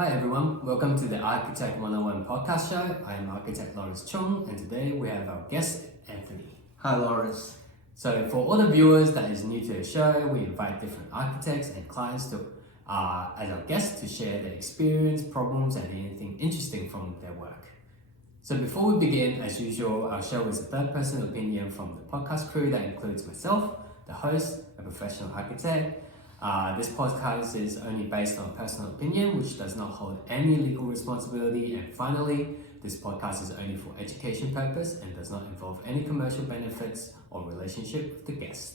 Hi everyone, welcome to the Architect 101 podcast show. I am Architect Lawrence Chung, and today we have our guest Anthony. Hi Lawrence. So for all the viewers that is new to the show, we invite different architects and clients to as our guests to share their experience, problems, and anything interesting from their work. So before we begin, as usual, our show is a third-person opinion from the podcast crew that includes myself, the host, a professional architect. This podcast is only based on personal opinion, which does not hold any legal responsibility. And finally, this podcast is only for education purpose and does not involve any commercial benefits or relationship with the guest.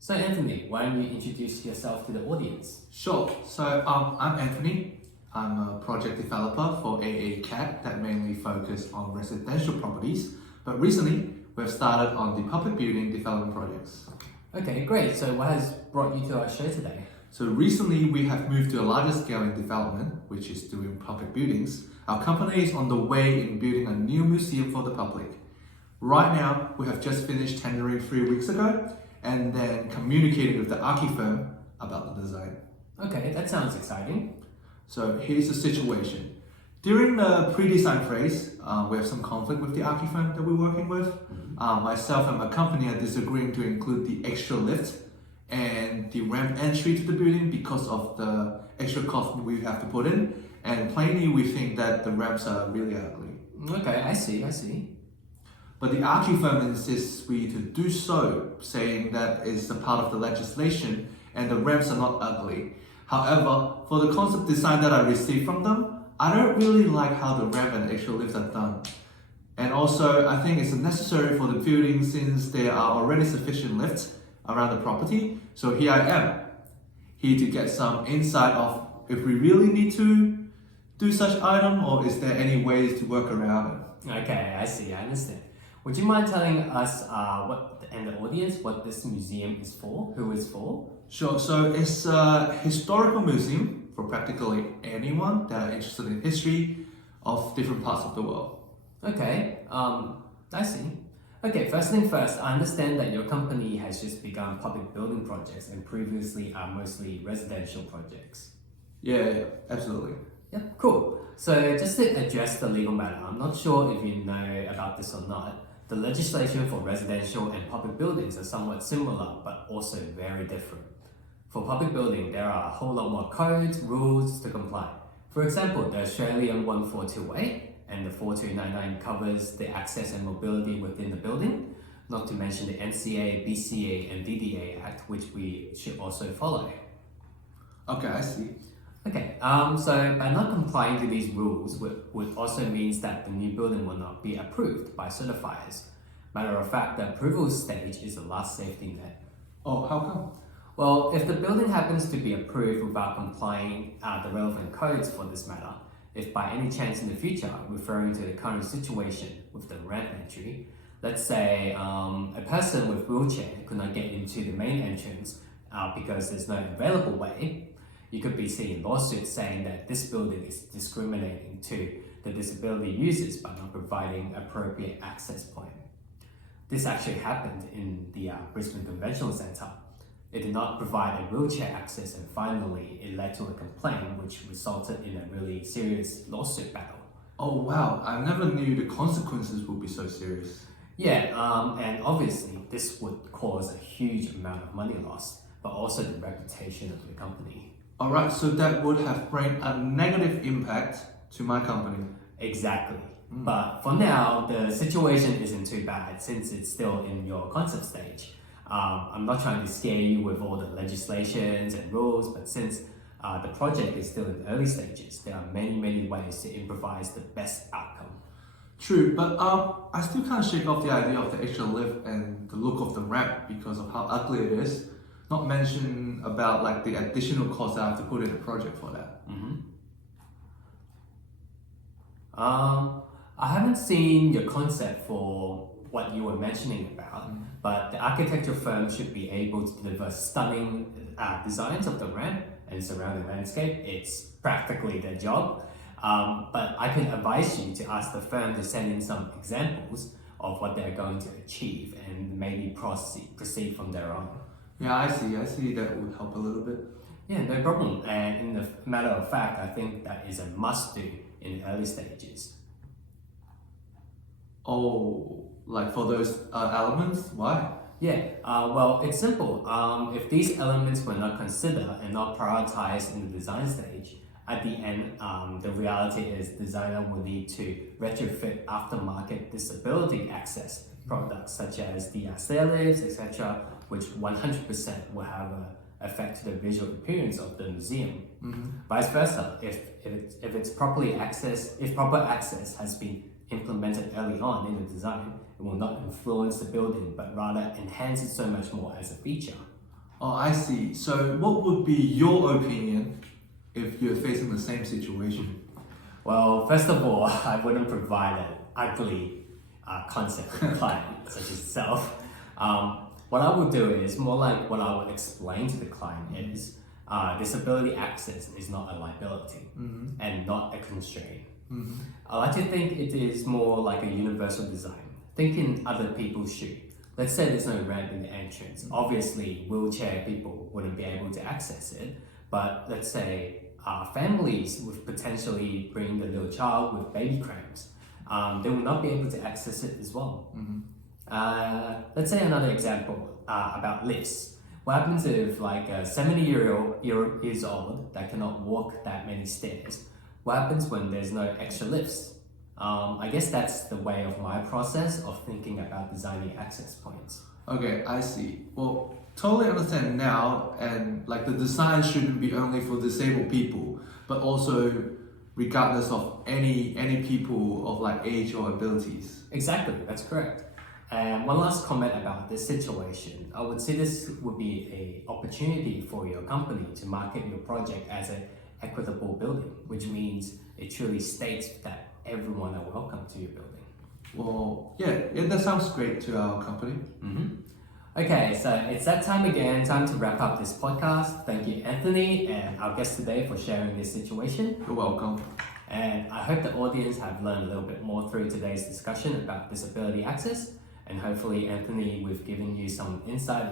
So Anthony, why don't you introduce yourself to the audience? Sure. So I'm Anthony. I'm a project developer for CAD that mainly focus on residential properties. But recently, we've started on the public building development projects. Okay, great. So what has brought you to our show today? So recently, we have moved to a larger scale in development, which is doing public buildings. Our company is on the way in building a new museum for the public. Right now, we have just finished tendering 3 weeks ago and then communicating with the archi firm about the design. Okay, that sounds exciting. So here's the situation. During the pre-design phase, we have some conflict with the archi firm that we're working with. Myself and my company are disagreeing to include the extra lift and the ramp entry to the building because of the extra cost we have to put in. And plainly, we think that the ramps are really ugly. Okay, I see. But the archi firm insists we to do so, saying that it's a part of the legislation and the ramps are not ugly. However, for the concept design that I received from them, I don't really like how the ramp and extra lifts are done. And also, I think it's necessary for the building since there are already sufficient lifts around the property. So here I am, here to get some insight of if we really need to do such item or is there any ways to work around it. Okay, I see. I understand. Would you mind telling us and the audience what this museum is for? Who it's for? Sure. So it's a historical museum for practically anyone that are interested in history of different parts of the world. Okay, I see. Okay, first thing first, I understand that your company has just begun public building projects and previously are mostly residential projects. Yeah, absolutely. Yep, cool. So just to address the legal matter, I'm not sure if you know about this or not. The legislation for residential and public buildings are somewhat similar, but also very different. For public building, there are a whole lot more codes, rules to comply. For example, the Australian 142A and the 4299 covers the access and mobility within the building, not to mention the NCA, BCA, and DDA Act, which we should also follow. Okay, I see. Okay, so by not complying to these rules would also means that the new building will not be approved by certifiers. Matter of fact, the approval stage is the last safety net. Oh, how come? Well, if the building happens to be approved without complying the relevant codes for this matter, if by any chance in the future, referring to the current situation with the ramp entry, let's say a person with wheelchair could not get into the main entrance because there's no available way, you could be seeing lawsuits saying that this building is discriminating to the disability users by not providing appropriate access point. This actually happened in the Brisbane Convention Centre. It did not provide a wheelchair access, and finally it led to a complaint which resulted in a really serious lawsuit battle. Oh wow, I never knew the consequences would be so serious. Yeah, and obviously this would cause a huge amount of money loss, but also the reputation of the company. Alright, so that would have brought a negative impact to my company. Exactly. But for now, the situation isn't too bad since it's still in your concept stage. I'm not trying to scare you with all the legislations and rules, but since the project is still in the early stages, there are many ways to improvise the best outcome. True, but I still can't shake off the idea of the extra lift and the look of the ramp because of how ugly it is. Not mention about like the additional cost I have to put in the project for that. I haven't seen your concept for what you were mentioning about, but the architecture firm should be able to deliver stunning designs of the ramp and surrounding landscape. It's practically their job. But I can advise you to ask the firm to send in some examples of what they're going to achieve and maybe proceed from there on. Yeah, I see that would help a little bit. Yeah, no problem. And in the matter of fact, I think that is a must do in the early stages. Oh, like for those elements? Why? Yeah, well, it's simple. If these elements were not considered and not prioritized in the design stage, at the end, the reality is designer will need to retrofit aftermarket disability access products such as the stair lifts, etc., which 100% will have an effect to the visual appearance of the museum. Vice versa, if it's properly accessed, if proper access has been implemented early on in the design, it will not influence the building, but rather enhance it so much more as a feature. Oh, I see. So, what would be your opinion if you're facing the same situation? Well, first of all, I wouldn't provide an ugly concept to the client, such as itself. What I would do is more like what I would explain to the client is disability access is not a liability and not a constraint. I like to think it is more like a universal design. Think in other people's shoes. Let's say there's no ramp in the entrance. Obviously, wheelchair people wouldn't be able to access it, but let's say families with potentially bringing a little child with baby cramps, they will not be able to access it as well. Let's say another example about lifts. What happens if like a 70-years old that cannot walk that many stairs? What happens when there's no extra lifts? I guess that's the way of my process of thinking about designing access points. Okay, I see. Well, totally understand now, and like the design shouldn't be only for disabled people, but also regardless of any people of like age or abilities. Exactly, that's correct. And one last comment about this situation. I would say this would be an opportunity for your company to market your project as an equitable building, which means it truly states that everyone are welcome to your building. Well, yeah, that sounds great to our company. Okay, so it's that time again, time to wrap up this podcast. Thank you, Anthony, and our guest today for sharing this situation. You're welcome. And I hope the audience have learned a little bit more through today's discussion about disability access. And hopefully, Anthony, we've given you some insight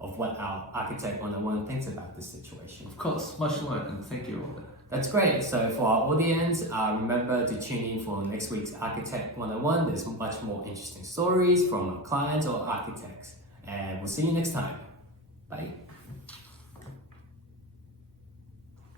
of what our Architect 101 thinks about this situation. Of course, much learned, and thank you all. That's great. So for our audience, remember to tune in for next week's Architect 101. There's much more interesting stories from our clients or architects. And we'll see you next time. Bye.